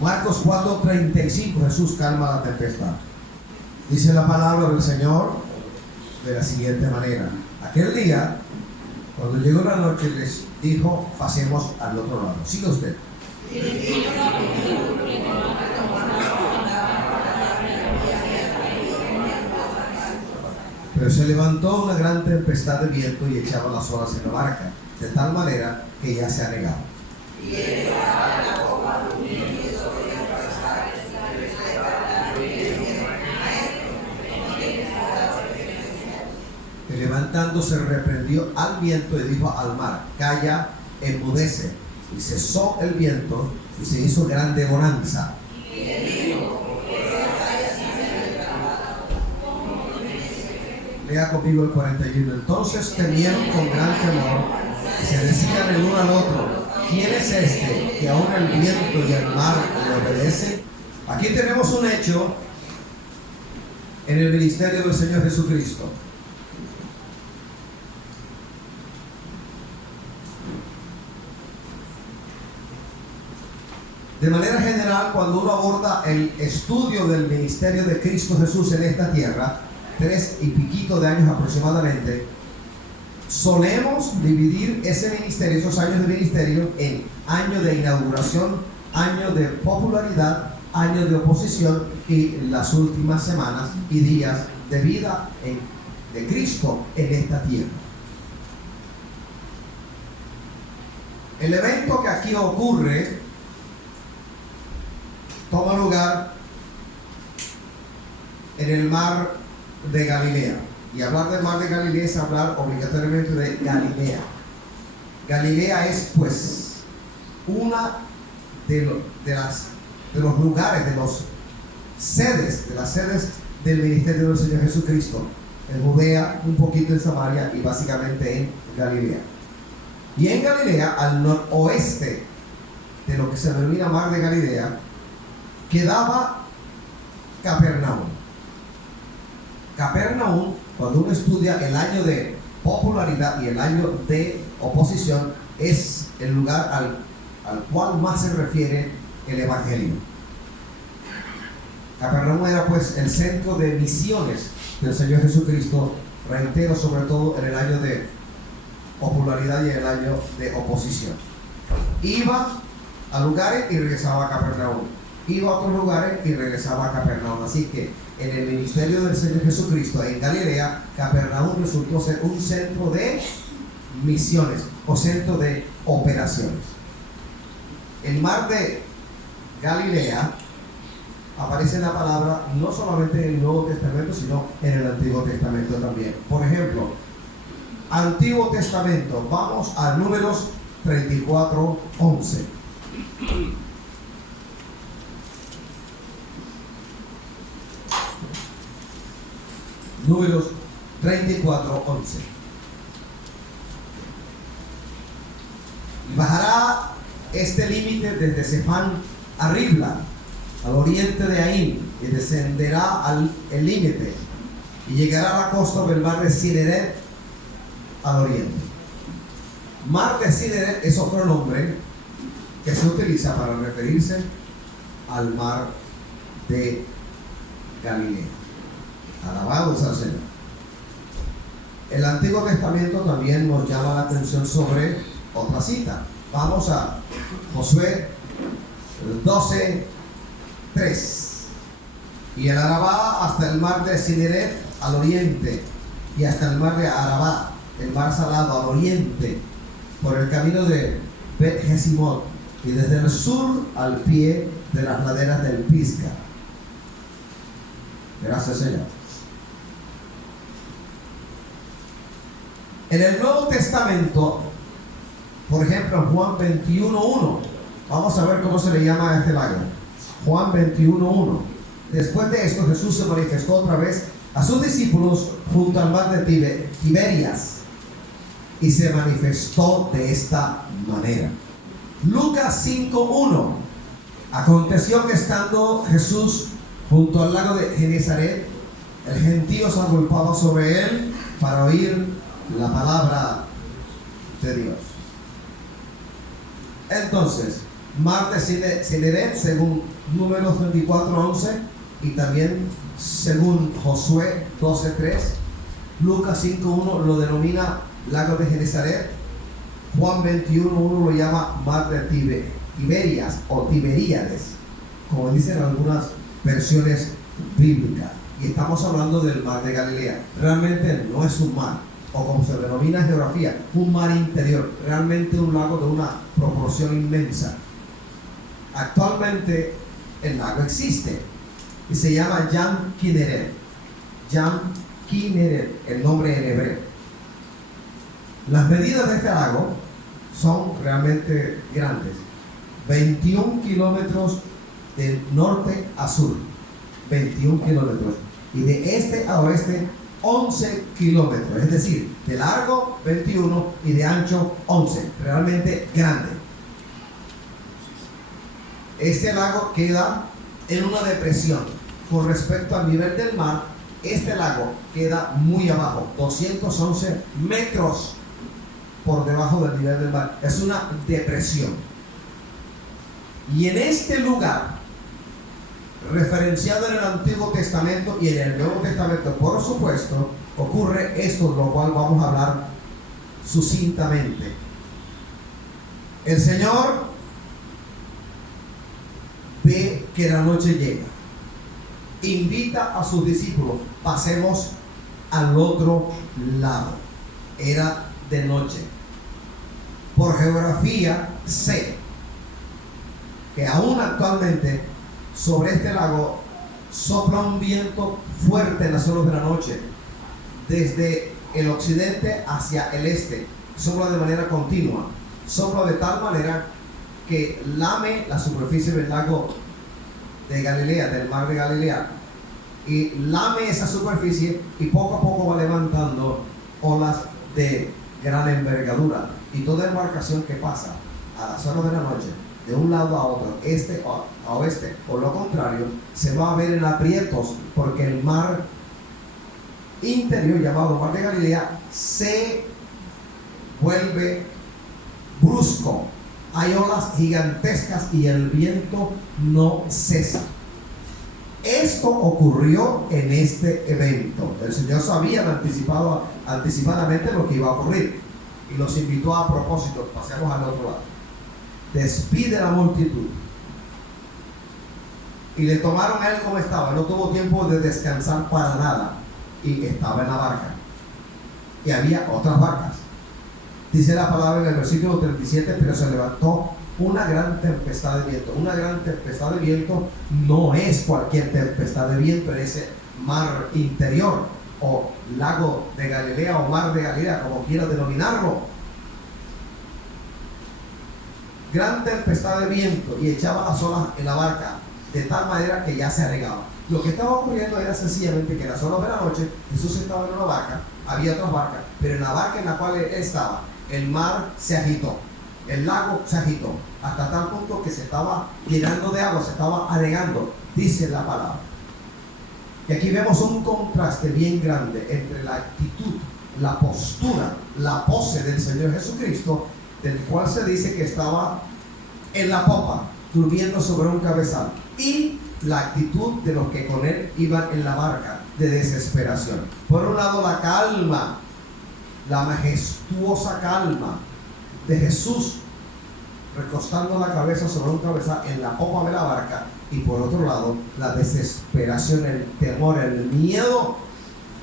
Marcos 4:35, Jesús calma la tempestad. Dice la palabra del Señor de la siguiente manera: aquel día, cuando llegó la noche, les dijo: pasemos al otro lado. Siga usted. Pero se levantó una gran tempestad de viento y echaba las olas en la barca, de tal manera que ya se anegaba. Y levantándose reprendió al viento y dijo al mar: calla, enmudece. Y cesó el viento y se hizo grande bonanza. Lea conmigo el 41. Entonces temieron con gran temor y se decían el uno al otro: ¿quién es este que aún el viento y el mar le obedecen? Aquí tenemos un hecho en el ministerio del Señor Jesucristo. De manera general, cuando uno aborda el estudio del ministerio de Cristo Jesús en esta tierra, 3 y piquito de años aproximadamente, solemos dividir ese ministerio, esos años de ministerio, en año de inauguración, año de popularidad, año de oposición y las últimas semanas y días de vida de Cristo en esta tierra. El evento que aquí ocurre toma lugar en el mar de Galilea. Y hablar del mar de Galilea es hablar obligatoriamente de Galilea. Galilea es pues una de los lugares, de las sedes del ministerio del Señor Jesucristo, en Judea, un poquito en Samaria y básicamente en Galilea. Y en Galilea, al noroeste de lo que se denomina mar de Galilea, quedaba Capernaum. Capernaum, cuando uno estudia el año de popularidad y el año de oposición, es el lugar al cual más se refiere el Evangelio. Capernaum era pues el centro de misiones del Señor Jesucristo, reitero, sobre todo en el año de popularidad y en el año de oposición. Iba a lugares y regresaba a Capernaum. Iba a otros lugares y regresaba a Capernaum. Así que en el ministerio del Señor Jesucristo en Galilea, Capernaum resultó ser un centro de misiones o centro de operaciones. El mar de Galilea aparece en la palabra no solamente en el Nuevo Testamento, sino en el Antiguo Testamento también. Por ejemplo, Antiguo Testamento, vamos a Números 34:11. Números 34:11. Y bajará este límite desde Sefán a Ribla, al oriente de Aín, y descenderá el límite y llegará a la costa del mar de Cineret al oriente. Mar de Cineret es otro nombre que se utiliza para referirse al mar de Galilea. Alabados al Señor. El Antiguo Testamento también nos llama la atención sobre otra cita. Vamos a Josué 12:3. Y el Arabá hasta el mar de Cineret al oriente, y hasta el mar de Arabá, el mar salado al oriente, por el camino de Bet-Jesimot, y desde el sur al pie de las laderas del Pisga. Gracias, Señor. En el Nuevo Testamento, por ejemplo, Juan 21:1, vamos a ver cómo se le llama a este lago. Juan 21:1. Después de esto, Jesús se manifestó otra vez a sus discípulos junto al mar de Tiberias, y se manifestó de esta manera. Lucas 5:1. Aconteció que estando Jesús junto al lago de Genesaret, el gentío se agolpaba sobre él para oír la palabra de Dios. Entonces, mar de Cineret, según Números 24:11, y también según Josué 12:3. Lucas 5:1 lo denomina lago de Genesaret. Juan 21:1 lo llama mar de Tiberias o Tiberíades, como dicen algunas versiones bíblicas. Y estamos hablando del mar de Galilea. Realmente no es un mar, o como se denomina en geografía, un mar interior. Realmente un lago de una proporción inmensa. Actualmente el lago existe y se llama Yam Kinneret. Yam Kinneret, el nombre en hebreo. Las medidas de este lago son realmente grandes. 21 kilómetros de norte a sur. 21 kilómetros. Y de este a oeste, 11 kilómetros. Es decir, de largo 21 y de ancho 11. Realmente grande. Este lago queda en una depresión. Con respecto al nivel del mar, este lago queda muy abajo, 211 metros por debajo del nivel del mar. Es una depresión. Y en este lugar, referenciado en el Antiguo Testamento y en el Nuevo Testamento, por supuesto, ocurre esto, lo cual vamos a hablar sucintamente. El Señor ve que la noche llega, invita a sus discípulos, pasemos al otro lado. Era de noche. Por geografía sé que aún actualmente sobre este lago sopla un viento fuerte en las horas de la noche, desde el occidente hacia el este. Sopla de manera continua, sopla de tal manera que lame la superficie del lago de Galilea, del mar de Galilea, y lame esa superficie y poco a poco va levantando olas de gran envergadura. Y toda embarcación que pasa a las horas de la noche de un lado a otro, este a oeste o lo contrario, se va a ver en aprietos, porque el mar interior, llamado mar de Galilea, se vuelve brusco. Hay olas gigantescas y el viento no cesa. Esto ocurrió en este evento. El Señor sabía anticipadamente lo que iba a ocurrir y los invitó a propósito. Pasemos al otro lado. Despide la multitud y le tomaron a él como estaba. No tuvo tiempo de descansar para nada y estaba en la barca y había otras barcas. Dice la palabra en el versículo 37, pero se levantó una gran tempestad de viento. Una gran tempestad de viento no es cualquier tempestad de viento en ese mar interior o lago de Galilea o mar de Galilea, como quiera denominarlo. Gran tempestad de viento y echaba las olas en la barca de tal manera que ya se anegaba. Lo que estaba ocurriendo era sencillamente que en las horas de la noche Jesús estaba en una barca, había otras barcas, pero en la barca en la cual él estaba, el mar se agitó, el lago se agitó, hasta tal punto que se estaba llenando de agua, se estaba anegando, dice la palabra. Y aquí vemos un contraste bien grande entre la actitud, la postura, la pose del Señor Jesucristo, del cual se dice que estaba en la popa, durmiendo sobre un cabezal, y la actitud de los que con él iban en la barca, de desesperación. Por un lado, la calma, la majestuosa calma de Jesús recostando la cabeza sobre un cabezal en la popa de la barca, y por otro lado la desesperación, el temor, el miedo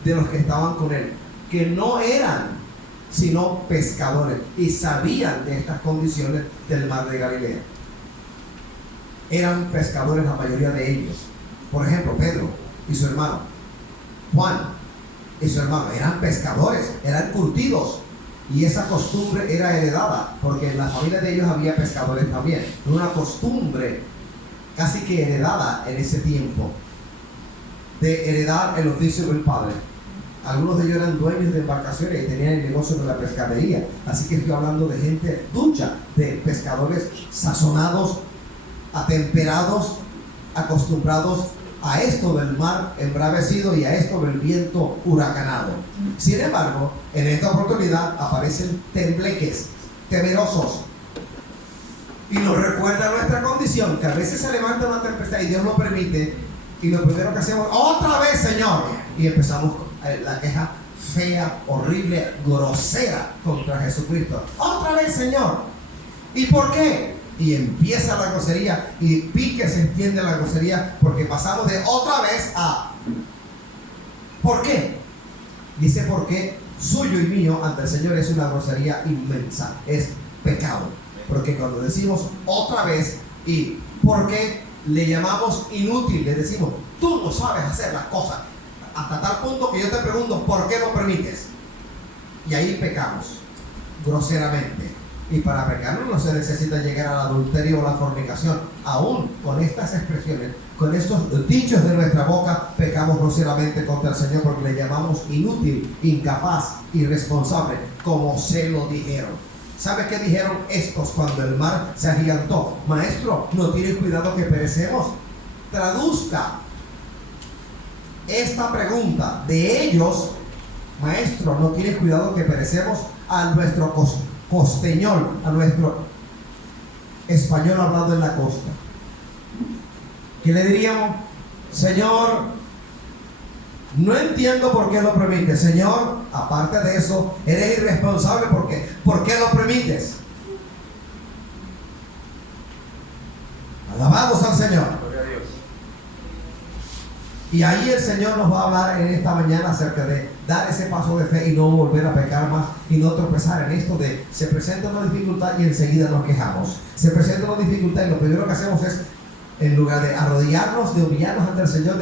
de los que estaban con él, que no eran sino pescadores y sabían de estas condiciones del mar de Galilea. Eran pescadores la mayoría de ellos. Por ejemplo, Pedro y su hermano, Juan y su hermano, eran pescadores, eran curtidos, y esa costumbre era heredada, porque en la familia de ellos había pescadores también. Era una costumbre casi que heredada en ese tiempo, de heredar el oficio del padre. Algunos de ellos eran dueños de embarcaciones y tenían el negocio de la pescadería. Así que estoy hablando de gente ducha, de pescadores sazonados, atemperados, acostumbrados a esto del mar embravecido y a esto del viento huracanado. Sin embargo, en esta oportunidad aparecen tembleques, temerosos, Y nos recuerda nuestra condición, que a veces se levanta una tempestad y Dios lo permite, y lo primero que hacemos, otra vez, Señor, y empezamos la queja fea, horrible, grosera contra Jesucristo. Otra vez, Señor. ¿Y por qué? Y empieza la grosería, y pique se extiende la grosería, porque pasamos de otra vez a ¿por qué? Dice porque suyo y mío ante el Señor es una grosería inmensa, es pecado. Porque cuando decimos otra vez y ¿por qué? Le llamamos inútil, le decimos tú no sabes hacer las cosas, hasta tal punto que yo te pregunto ¿por qué lo permites? Y ahí pecamos groseramente. Y para pecar no se necesita llegar al adulterio o la fornicación. Aún con estas expresiones, con estos dichos de nuestra boca, pecamos groseramente contra el Señor porque le llamamos inútil, incapaz, irresponsable, como se lo dijeron. ¿Sabe qué dijeron estos cuando el mar se agigantó? Maestro, ¿no tienes cuidado que perecemos? Traduzca esta pregunta de ellos, maestro, ¿no tienes cuidado que perecemos? A nuestro costeñol, a nuestro español hablado en la costa. ¿Qué le diríamos? Señor, no entiendo por qué lo permites. Señor, aparte de eso, eres irresponsable porque ¿por qué lo permites? Alabados al Señor. Y ahí el Señor nos va a hablar en esta mañana acerca de dar ese paso de fe y no volver a pecar más y no tropezar en esto de se presenta una dificultad y enseguida nos quejamos. Se presenta una dificultad y lo primero que hacemos es, en lugar de arrodillarnos, de humillarnos ante el Señor,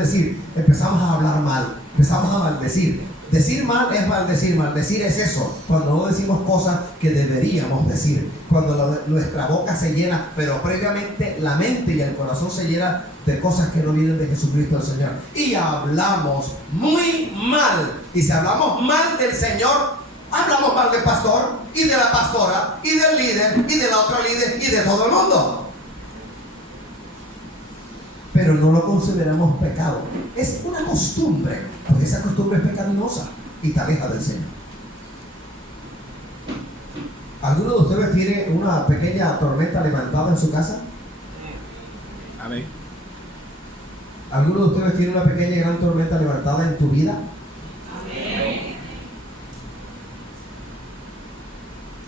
empezamos a hablar mal, empezamos a maldecir. Decir mal es maldecir, maldecir es eso, cuando no decimos cosas que deberíamos decir, cuando nuestra boca se llena, pero previamente la mente y el corazón se llenan de cosas que no vienen de Jesucristo el Señor. Y hablamos muy mal, y si hablamos mal del Señor, hablamos mal del pastor, y de la pastora, y del líder, y de la otra líder, y de todo el mundo. Pero no lo consideramos pecado. Es una costumbre, porque esa costumbre es pecaminosa y te aleja del Señor. ¿Alguno de ustedes tiene una pequeña tormenta levantada en su casa? Amén. ¿Alguno de ustedes tiene una pequeña y gran tormenta levantada en tu vida? Amén.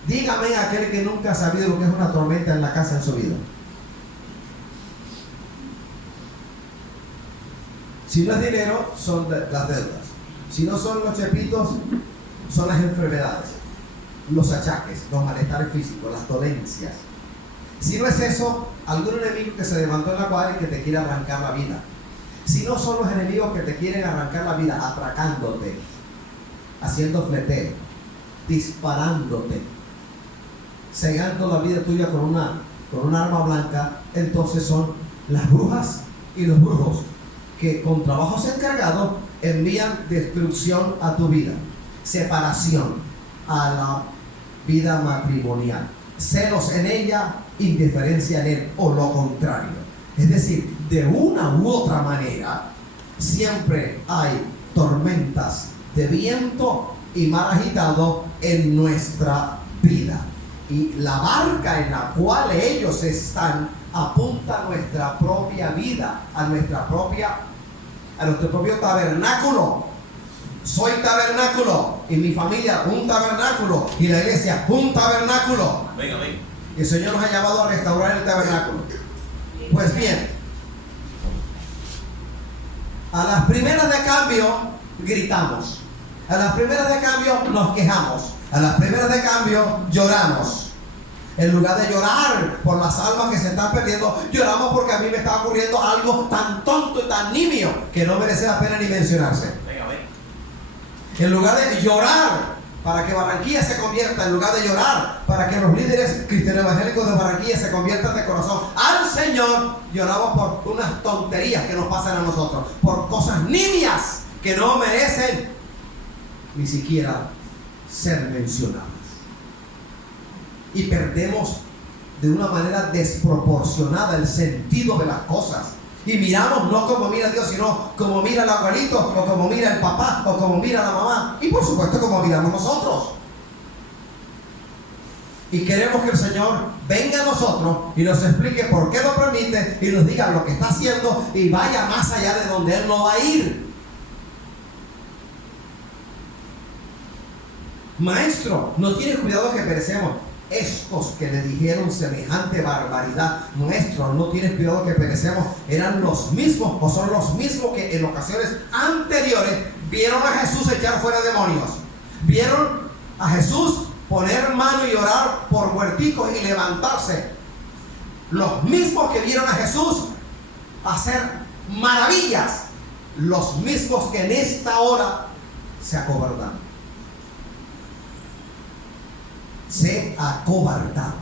Dígame aquel que nunca ha sabido lo que es una tormenta en la casa en su vida. Si no es dinero, son las deudas. Si no son los chepitos, son las enfermedades, los achaques, los malestares físicos, las dolencias. Si no es eso, algún enemigo que se levantó en la cuadra y que te quiere arrancar la vida. Si no son los enemigos que te quieren arrancar la vida, atracándote, haciendo fleteo, disparándote, cegando la vida tuya con un arma blanca, entonces son las brujas y los brujos que con trabajos encargados envían destrucción a tu vida, separación a la vida matrimonial, celos en ella, indiferencia en él o lo contrario. Es decir, de una u otra manera siempre hay tormentas de viento y mar agitado en nuestra vida, y la barca en la cual ellos están apunta a nuestra propia vida, a nuestro propio tabernáculo. Soy tabernáculo, y mi familia un tabernáculo, y la iglesia un tabernáculo. Venga, venga. Y el Señor nos ha llamado a restaurar el tabernáculo. Pues bien, a las primeras de cambio gritamos, a las primeras de cambio nos quejamos, a las primeras de cambio lloramos. En lugar de llorar por las almas que se están perdiendo, lloramos porque a mí me está ocurriendo algo tan tonto y tan nimio que no merece la pena ni mencionarse. Venga, venga. En lugar de llorar para que Barranquilla se convierta, en lugar de llorar para que los líderes cristianos evangélicos de Barranquilla se conviertan de corazón al Señor, lloramos por unas tonterías que nos pasan a nosotros, por cosas nimias que no merecen ni siquiera ser mencionadas. Y perdemos de una manera desproporcionada el sentido de las cosas. Y miramos no como mira Dios, sino como mira el abuelito, o como mira el papá, o como mira la mamá. Y por supuesto como miramos nosotros. Y queremos que el Señor venga a nosotros y nos explique por qué lo permite y nos diga lo que está haciendo y vaya más allá de donde Él no va a ir. Maestro, no tienes cuidado que perecemos. Estos que le dijeron semejante barbaridad, maestro, no tienes cuidado que perecemos, eran los mismos o son los mismos que en ocasiones anteriores vieron a Jesús echar fuera demonios, vieron a Jesús poner mano y orar por muerticos y levantarse. Los mismos que vieron a Jesús hacer maravillas, los mismos que en esta hora se acobardan. Se acobardan.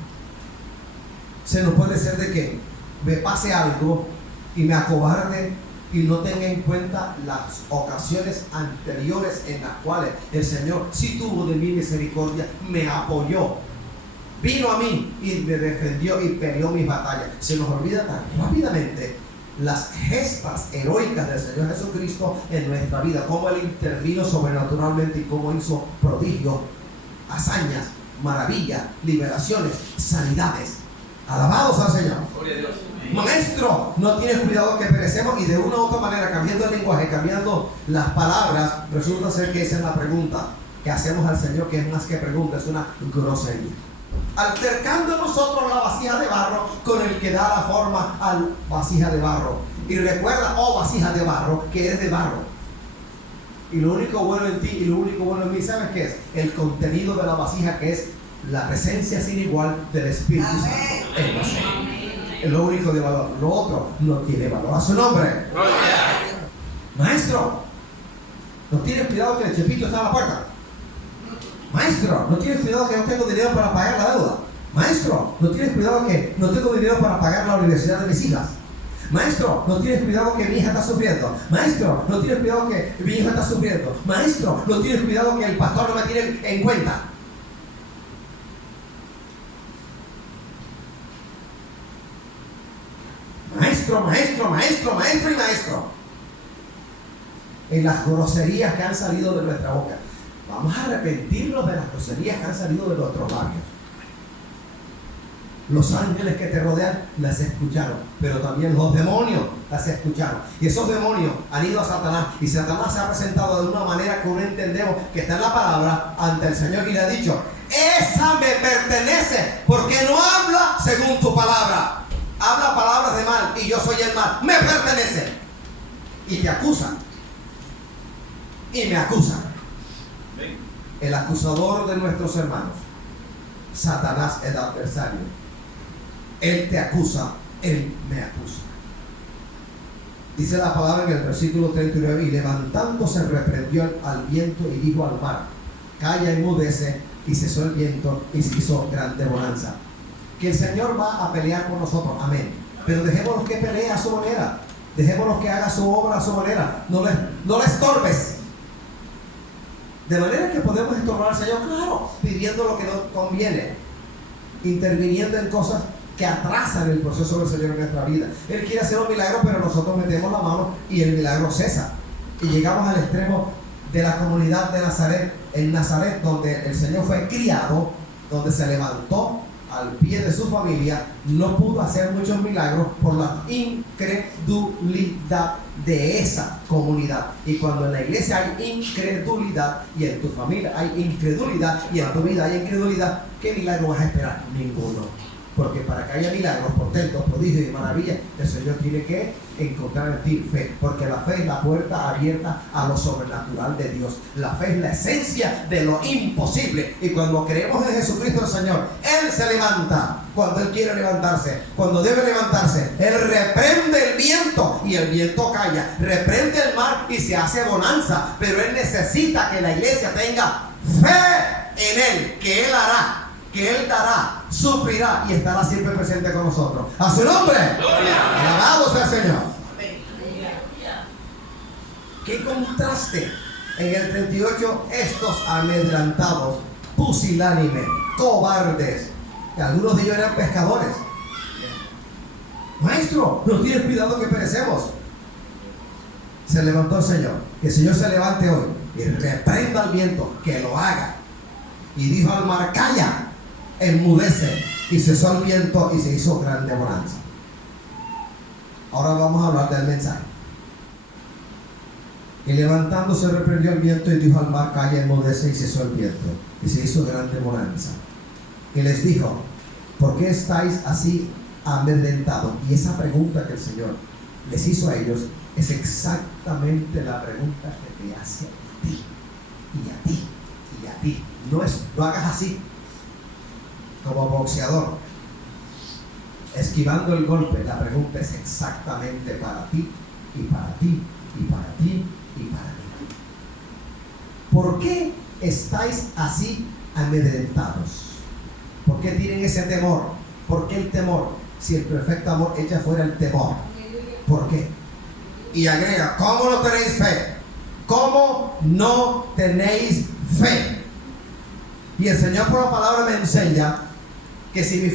Se nos puede ser de que me pase algo y me acobarde y no tenga en cuenta las ocasiones anteriores en las cuales el Señor sí tuvo de mí misericordia, me apoyó, vino a mí y me defendió y peleó mis batallas. Se nos olvida tan rápidamente las gestas heroicas del Señor Jesucristo en nuestra vida, cómo Él intervino sobrenaturalmente y cómo hizo prodigios, hazañas, maravillas, liberaciones, sanidades. Alabados al Señor. Maestro, no tienes cuidado que perecemos. Y de una u otra manera, cambiando el lenguaje, cambiando las palabras, resulta ser que esa es la pregunta que hacemos al Señor, que es más que pregunta, es una grosería. Altercando nosotros la vasija de barro con el que da la forma a la vasija de barro. Y recuerda, oh vasija de barro, que eres de barro. Y lo único bueno en ti y lo único bueno en mí, ¿sabes qué es? El contenido de la vasija, que es la presencia sin igual del Espíritu Santo en nosotros. Es lo único de valor. Lo otro no tiene valor. A su nombre. Maestro, ¿no tienes cuidado que el chepito está a la puerta? Maestro, ¿no tienes cuidado que no tengo dinero para pagar la deuda? Maestro, ¿no tienes cuidado que no tengo dinero para pagar la universidad de mis hijas? Maestro, ¿no tienes cuidado que mi hija está sufriendo? Maestro, ¿no tienes cuidado que mi hija está sufriendo? Maestro, ¿no tienes cuidado que el pastor no me tiene en cuenta? Maestro, maestro, maestro, maestro y maestro. En las groserías que han salido de nuestra boca. Vamos a arrepentirnos de las groserías que han salido de nuestros labios. Los ángeles que te rodean las escucharon, pero también los demonios las escucharon. Y esos demonios han ido a Satanás, y Satanás se ha presentado de una manera que no entendemos, que está en la palabra, ante el Señor, y le ha dicho: esa me pertenece, porque no habla según tu palabra, habla palabras de mal, y yo soy el mal, me pertenece. Y te acusan, y me acusan. El acusador de nuestros hermanos, Satanás, el adversario. Él te acusa, Él me acusa. Dice la palabra en el versículo 39: y levantándose reprendió al viento y dijo al mar: calla, enmudece. Y cesó el viento y se hizo grande bonanza. Que el Señor va a pelear por nosotros, amén. Pero dejémonos que pelee a su manera, dejémonos que haga su obra a su manera. No le estorbes. De manera que podemos estorbar al Señor, claro, pidiendo lo que nos conviene, interviniendo en cosas que atrasan el proceso del Señor en nuestra vida. Él quiere hacer un milagro, pero nosotros metemos la mano y el milagro cesa. Y llegamos al extremo de la comunidad de Nazaret, en Nazaret, donde el Señor fue criado, donde se levantó al pie de su familia. No pudo hacer muchos milagros por la incredulidad de esa comunidad. Y cuando en la iglesia hay incredulidad, y en tu familia hay incredulidad, y en tu vida hay incredulidad, ¿qué milagro vas a esperar? Ninguno. Porque para que haya milagros, portentos, prodigios y maravillas, el Señor tiene que encontrar en ti fe. Porque la fe es la puerta abierta a lo sobrenatural de Dios. La fe es la esencia de lo imposible. Y cuando creemos en Jesucristo el Señor, Él se levanta cuando Él quiere levantarse. Cuando debe levantarse, Él reprende el viento y el viento calla. Reprende el mar y se hace bonanza. Pero Él necesita que la iglesia tenga fe en Él, que Él hará, que Él dará, suplirá y estará siempre presente con nosotros. ¡A su nombre! ¡Alabado sea el Señor! ¡Qué contraste! En el 38, estos amedrantados, pusilánimes, cobardes, que algunos de ellos eran pescadores. Maestro, no tienes cuidado que perecemos. Se levantó el Señor. Que el Señor se levante hoy y reprenda al viento, que lo haga. Y dijo al mar: calla, enmudece. y cesó el viento y se hizo grande bonanza. Ahora vamos a hablar del mensaje. Y levantándose reprendió el viento y dijo al mar: calla, enmudece, y cesó el viento y se hizo grande bonanza. Y les dijo: ¿por qué estáis así amedrentados? Y esa pregunta que el Señor les hizo a ellos es exactamente la pregunta que te hace a ti y a ti y a ti. No hagas así como boxeador esquivando el golpe. La pregunta es exactamente para ti y para ti y para ti y para mí. ¿Por qué estáis así amedrentados? ¿Por qué tienen ese temor? ¿Por qué el temor? Si el perfecto amor echa fuera el temor. ¿Por qué? Y agrega: ¿cómo no tenéis fe? ¿Cómo no tenéis fe? Y el Señor por la palabra me enseña que si mi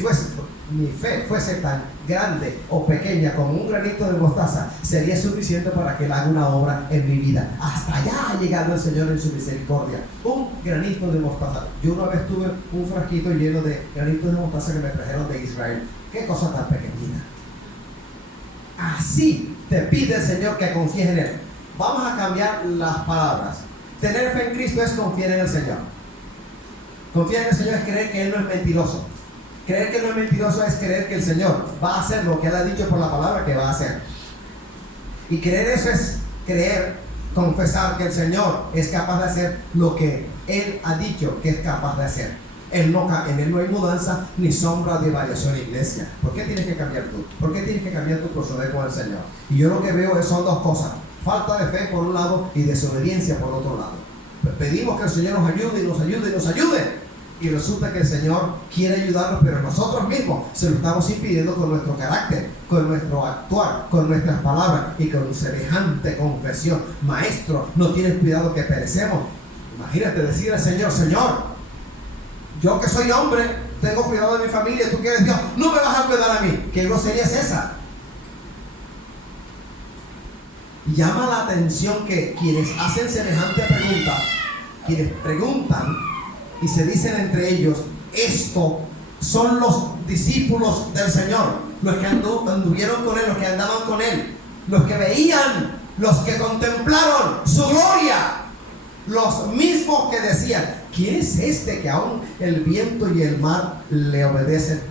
fe fuese tan grande o pequeña como un granito de mostaza, sería suficiente para que Él haga una obra en mi vida. Hasta allá ha llegado el Señor en su misericordia. Un granito de mostaza. Yo una vez tuve un frasquito lleno de granitos de mostaza que me trajeron de Israel. Qué cosa tan pequeñita. Así te pide el Señor que confíes en Él. Vamos a cambiar las palabras. Tener fe en Cristo es confiar en el Señor. Confiar en el Señor es creer que Él no es mentiroso. Creer que Él no es mentiroso es creer que el Señor va a hacer lo que Él ha dicho por la palabra que va a hacer. Y creer eso es creer, confesar que el Señor es capaz de hacer lo que Él ha dicho que es capaz de hacer. En Él no hay mudanza ni sombra de variación, iglesia. ¿Por qué tienes que cambiar tú? ¿Por qué tienes que cambiar tu proceder con el Señor? Y yo lo que veo son dos cosas: falta de fe por un lado y desobediencia por otro lado. Pues pedimos que el Señor nos ayude y nos ayude y nos ayude. Y resulta que el Señor quiere ayudarnos, pero nosotros mismos se lo estamos impidiendo con nuestro carácter, con nuestro actuar, con nuestras palabras y con semejante confesión. Maestro, no tienes cuidado que perecemos. Imagínate decir al Señor: Señor, yo que soy hombre, tengo cuidado de mi familia, tú que eres Dios, no me vas a cuidar a mí. ¿Qué grosería es esa? Llama la atención que quienes hacen semejante pregunta, quienes preguntan y se dicen entre ellos: esto son los discípulos del Señor, los que anduvieron con Él, los que andaban con Él, los que veían, los que contemplaron su gloria, los mismos que decían: ¿quién es este que aún el viento y el mar le obedecen?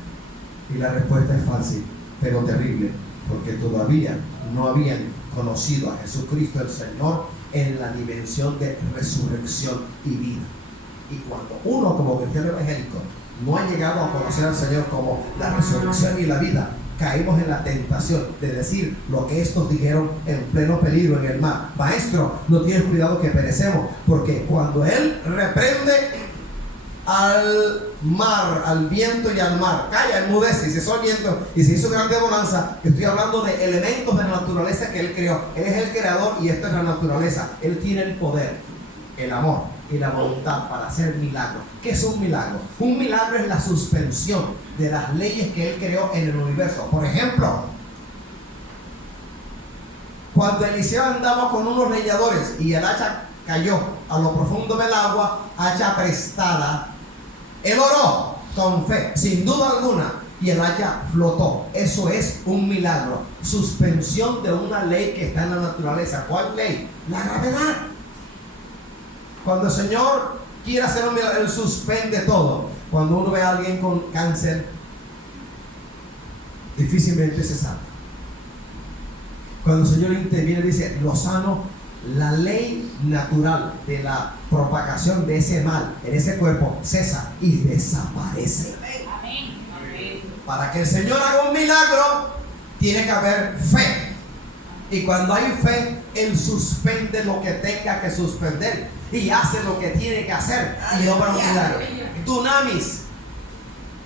Y la respuesta es fácil, pero terrible, porque todavía no habían conocido a Jesucristo el Señor en la dimensión de resurrección y vida. Y cuando uno como cristiano evangélico no ha llegado a conocer al Señor como la resurrección y la vida, caímos en la tentación de decir lo que estos dijeron en pleno peligro en el mar: Maestro, no tienes cuidado que perecemos. Porque cuando Él reprende al mar, al viento y al mar, calla, enmudece, y cesó el viento y se hizo grande bonanza. Estoy hablando de elementos de la naturaleza que Él creó. Él es el creador y esta es la naturaleza. Él tiene el poder, el amor y la voluntad para hacer milagros. ¿Qué es un milagro? Un milagro es la suspensión de las leyes que Él creó en el universo. Por ejemplo, cuando Eliseo andaba con unos leñadores y el hacha cayó a lo profundo del agua, hacha prestada, él oró con fe, sin duda alguna, y el hacha flotó. Eso es un milagro. Suspensión de una ley que está en la naturaleza. ¿Cuál ley? La gravedad. Cuando el Señor quiere hacer un milagro, Él suspende todo. Cuando uno ve a alguien con cáncer, difícilmente se sana. Cuando el Señor interviene, dice: lo sano, la ley natural de la propagación de ese mal en ese cuerpo cesa y desaparece. Amén. Para que el Señor haga un milagro, tiene que haber fe. Y cuando hay fe, Él suspende lo que tenga que suspender y hace lo que tiene que hacer y obra un milagro. Dunamis.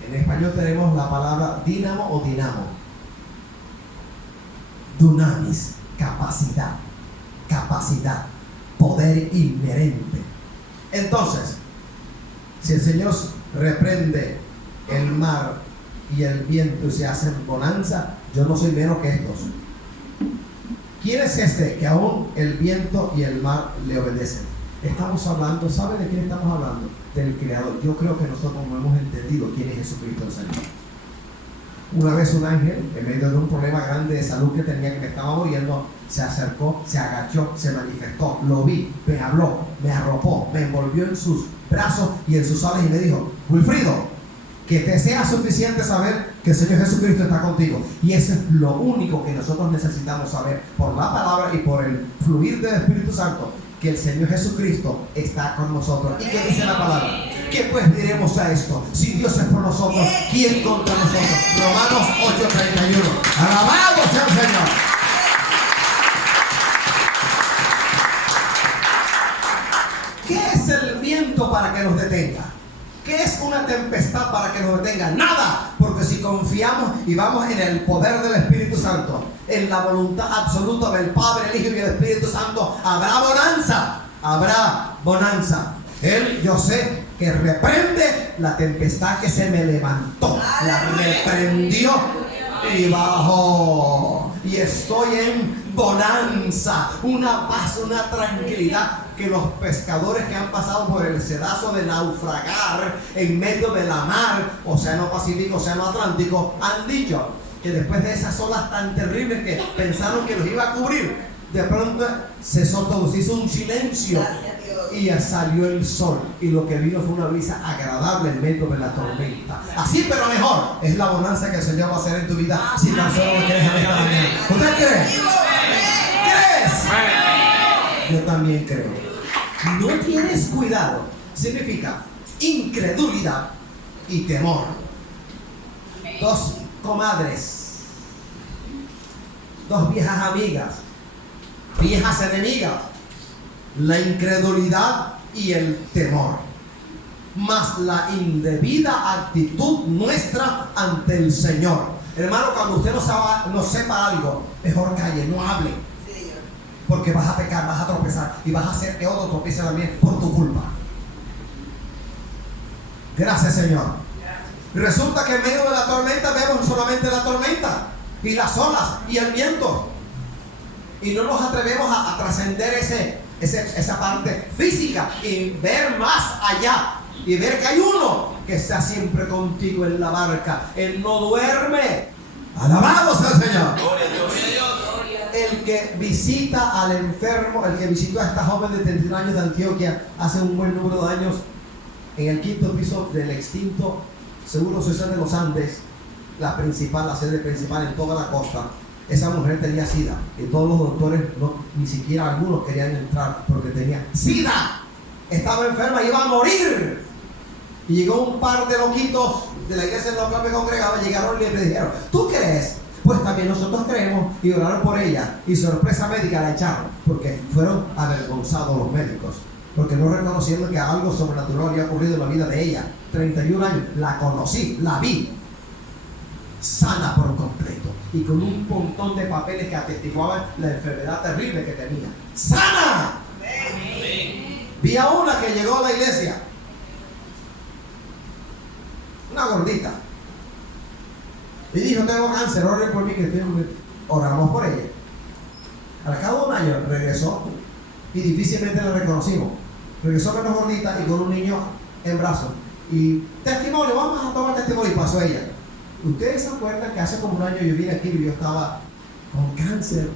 En español tenemos la palabra dínamo o dinamo. Dunamis, capacidad, poder inherente. Entonces, si el Señor reprende el mar y el viento y se hacen bonanza, yo no soy menos que estos. ¿Quién es este que aún el viento y el mar le obedecen? Estamos hablando, ¿sabe de quién estamos hablando? Del Creador. Yo creo que nosotros no hemos entendido quién es Jesucristo el Señor. Una vez un ángel, en medio de un problema grande de salud que tenía, que me estaba muriendo, se acercó, se agachó, se manifestó, lo vi, me habló, me arropó, me envolvió en sus brazos y en sus alas y me dijo: Wilfrido, que te sea suficiente saber que el Señor Jesucristo está contigo. Y eso es lo único que nosotros necesitamos saber por la palabra y por el fluir del Espíritu Santo, que el Señor Jesucristo está con nosotros. ¿Y qué dice la palabra? ¿Qué pues diremos a esto? Si Dios es por nosotros, ¿quién contra nosotros? Romanos 8:31. Alabado sea el Señor. ¿Qué es el viento para que nos detenga? ¿Qué es una tempestad para que nos detenga? Nada, porque si confiamos y vamos en el poder del Espíritu Santo, en la voluntad absoluta del Padre, el Hijo y el Espíritu Santo, habrá bonanza, habrá bonanza. Él, yo sé que reprende la tempestad que se me levantó, la reprendió y bajó, y estoy en bonanza, una paz, una tranquilidad que los pescadores que han pasado por el sedazo de naufragar en medio de la mar, océano Pacífico, océano Atlántico, han dicho que después de esas olas tan terribles que pensaron que los iba a cubrir, de pronto cesó todo, se hizo un silencio y salió el sol, y lo que vino fue una brisa agradable en medio de la tormenta. Así, pero mejor es la bonanza que el Señor va a hacer en tu vida si tan solo lo quieres en esta mañana. ¿Usted cree? ¿Crees? Yo también creo. No tienes cuidado significa incredulidad y temor. Dos comadres, dos viejas amigas, viejas enemigas, la incredulidad y el temor, más la indebida actitud nuestra ante el Señor. Hermano, cuando usted no sepa algo, mejor calle, no hable, porque vas a pecar, vas a tropezar y vas a hacer que otro tropiece también por tu culpa. Gracias, Señor. Resulta que en medio de la tormenta vemos solamente la tormenta y las olas y el viento, y no nos atrevemos a trascender esa parte física y ver más allá y ver que hay uno que está siempre contigo en la barca. Él no duerme. Alabado sea el Señor. El que visita al enfermo, el que visitó a esta joven de 31 años de Antioquia hace un buen número de años, en el 5º piso del extinto Seguro Social de los Andes, la sede principal en toda la costa. Esa mujer tenía SIDA y todos los doctores, ni siquiera algunos querían entrar porque tenía SIDA. Estaba enferma, iba a morir. Y llegó un par de loquitos de la iglesia en la cual me congregaba, llegaron y le dijeron: ¿tú crees? Pues también nosotros creemos, y oraron por ella, y sorpresa médica la echaron, porque fueron avergonzados los médicos, porque no reconociendo que algo sobrenatural había ocurrido en la vida de ella. 31 años, la conocí, la vi, sana por completo, y con un montón de papeles que atestiguaban la enfermedad terrible que tenía. ¡Sana! Amén. Vi a una que llegó a la iglesia, una gordita, y dijo: tengo cáncer, oren por mí que estoy. Oramos por ella. Al cabo de un año regresó y difícilmente la reconocimos. Regresó menos gordita y con un niño en brazos. Y testimonio, vamos a tomar testimonio. Y pasó ella. Ustedes se acuerdan que hace como un año yo vine aquí y yo estaba con cáncer,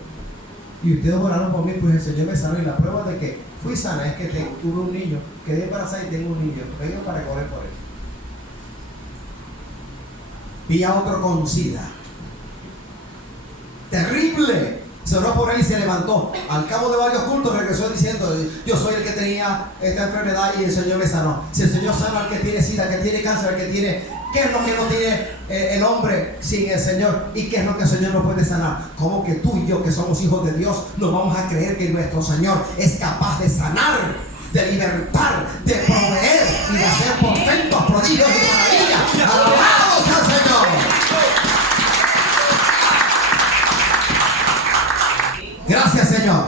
y ustedes oraron por mí, pues el Señor me sanó, y la prueba de que fui sana es que tuve un niño, quedé embarazada y tengo un niño. Vengo para correr por él. Vi a otro con SIDA, terrible, se oró por él y se levantó. Al cabo de varios cultos regresó diciendo: yo soy el que tenía esta enfermedad y el Señor me sanó. Si el Señor sana al que tiene SIDA, al que tiene cáncer, al que tiene... ¿Qué es lo que no tiene el hombre sin el Señor? ¿Y qué es lo que el Señor no puede sanar? ¿Cómo que tú y yo, que somos hijos de Dios, no vamos a creer que nuestro Señor es capaz de sanar, de libertar, de proveer y de hacer portentos, prodigios y maravillas? ¡Alabados al Señor! Gracias, Señor.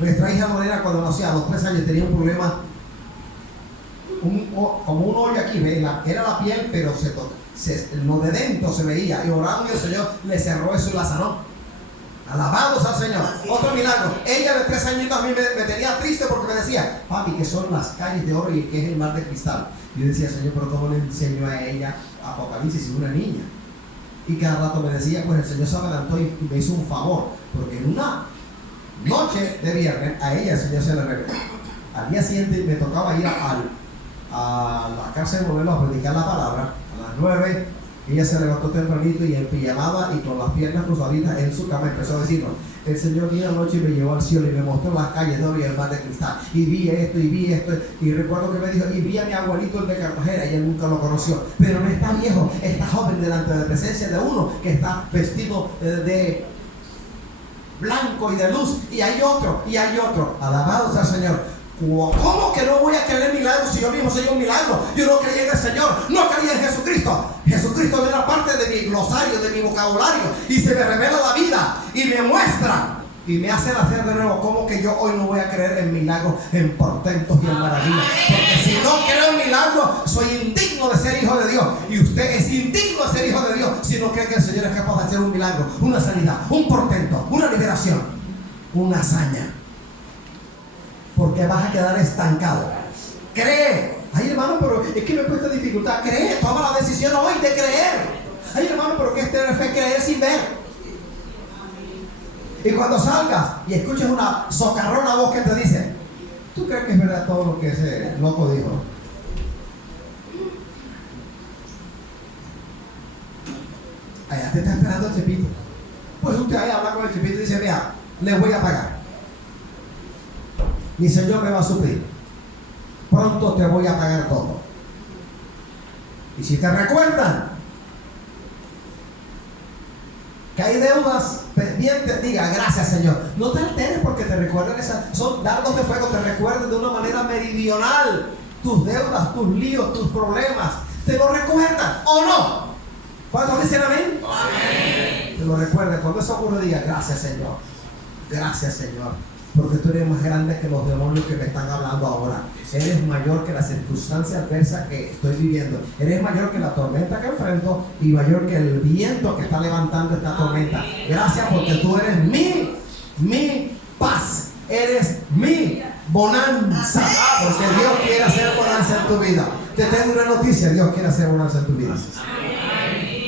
Nuestra hija Morena, cuando nació a los 3 años, tenía un problema, como un hoyo aquí, era la piel, pero lo de dentro se veía, y oramos y el Señor le cerró eso y la sanó. Alabados al Señor. Otro milagro. Ella de 3 añitos a mí me tenía triste porque me decía: papi, que son las calles de oro y que es el mar de cristal. Y yo decía: Señor, pero ¿cómo le enseñó a ella Apocalipsis si es una niña? Y cada rato me decía, pues el Señor se adelantó y me hizo un favor, porque en una noche de viernes a ella el Señor se le reveló. Al día siguiente me tocaba ir a la cárcel de Modelo a predicar la palabra. A las 9 ella se levantó tempranito y en pijamada y con las piernas cruzaditas en su cama empezó a decirnos: el Señor vino anoche y me llevó al cielo y me mostró las calles de oro y el mar de cristal, y vi esto y recuerdo que me dijo, y vi a mi abuelito el de Cartagena, y él nunca lo conoció, pero no está viejo, está joven delante de la presencia de uno que está vestido de blanco y de luz, y hay otro, alabado sea el Señor. ¿Cómo que no voy a creer en milagros si yo mismo soy un milagro? Yo no creía en el Señor, no creía en Jesucristo. Jesucristo no era parte de mi glosario, de mi vocabulario, y se me revela la vida y me muestra y me hace nacer de nuevo. ¿Cómo que yo hoy no voy a creer en milagros, en portentos y en maravillas? Porque si no creo en milagros, soy indigno de ser hijo de Dios, y usted es indigno de ser hijo de Dios si no cree que el Señor es capaz de hacer un milagro, una sanidad, un portento, una liberación, una hazaña. Porque vas a quedar estancado. Cree. Ay, hermano, pero es que me cuesta dificultad. Cree, toma la decisión hoy de creer. Ay, hermano, pero que es tener fe, creer sin ver. Y cuando salgas y escuches una socarrona voz que te dice: ¿tú crees que es verdad todo lo que ese loco dijo? Allá te está esperando el chipito. Pues usted ahí habla con el chipito y dice: vea, le voy a pagar. Mi Señor me va a suplir. Pronto te voy a pagar todo. Y si te recuerdan que hay deudas pendientes, diga: gracias, Señor. No te alteres porque te recuerden son dardos de fuego, te recuerden de una manera meridional tus deudas, tus líos, tus problemas. Te lo recuerdan, ¿o no? ¿Cuántos dicen amén? Amén. Te lo recuerden. Cuando eso ocurre, diga: gracias, Señor. Gracias, Señor. Porque tú eres más grande que los demonios que me están hablando ahora. Eres mayor que la circunstancia adversa que estoy viviendo. Eres mayor que la tormenta que enfrento y mayor que el viento que está levantando esta tormenta. Gracias porque tú eres mi paz. Eres mi bonanza. Porque Dios quiere hacer bonanza en tu vida. Te tengo una noticia: Dios quiere hacer bonanza en tu vida.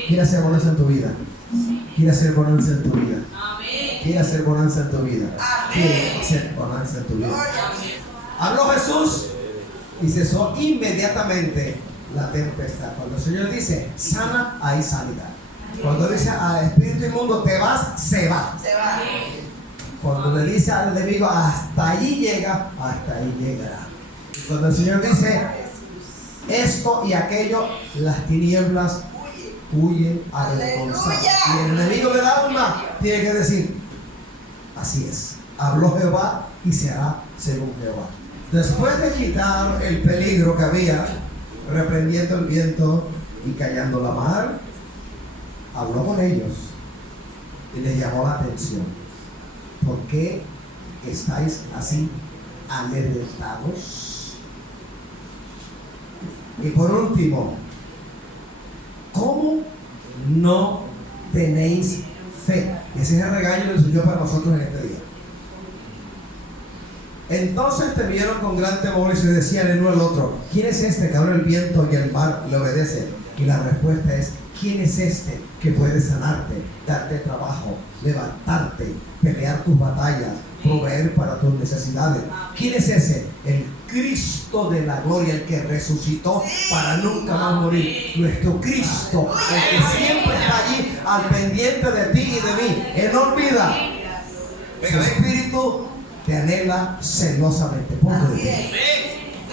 Quiere hacer bonanza en tu vida. Quiere hacer bonanza en tu vida. Quiere hacer bonanza en tu vida. Quiere hacer bonanza en tu vida. Habló Jesús y cesó inmediatamente la tempestad. Cuando el Señor dice sana, hay sanidad. Cuando dice al espíritu inmundo te vas, se va. Cuando le dice al enemigo hasta allí llega, hasta ahí llegará. Cuando el Señor dice esto y aquello, las tinieblas huyen avergonzadas. Y el enemigo del alma tiene que decir: así es, habló Jehová y se hará según Jehová. Después de quitar el peligro que había, reprendiendo el viento y callando la mar, habló con ellos y les llamó la atención: ¿por qué estáis así amedrentados? Y por último, ¿cómo no tenéis fe? Ese es el regaño del Señor para nosotros en este día. Entonces temieron con gran temor y se decían el uno al otro: ¿quién es este que ahora el viento y el mar le obedecen? Y la respuesta es: ¿quién es este que puede sanarte, darte trabajo, levantarte, pelear tus batallas, proveer para tus necesidades? ¿Quién es ese? El Cristo de la gloria, el que resucitó para nunca más morir. Nuestro Cristo, el que siempre está allí al pendiente de ti y de mí. Él no olvida. Su espíritu te anhela celosamente. Ponte de pie.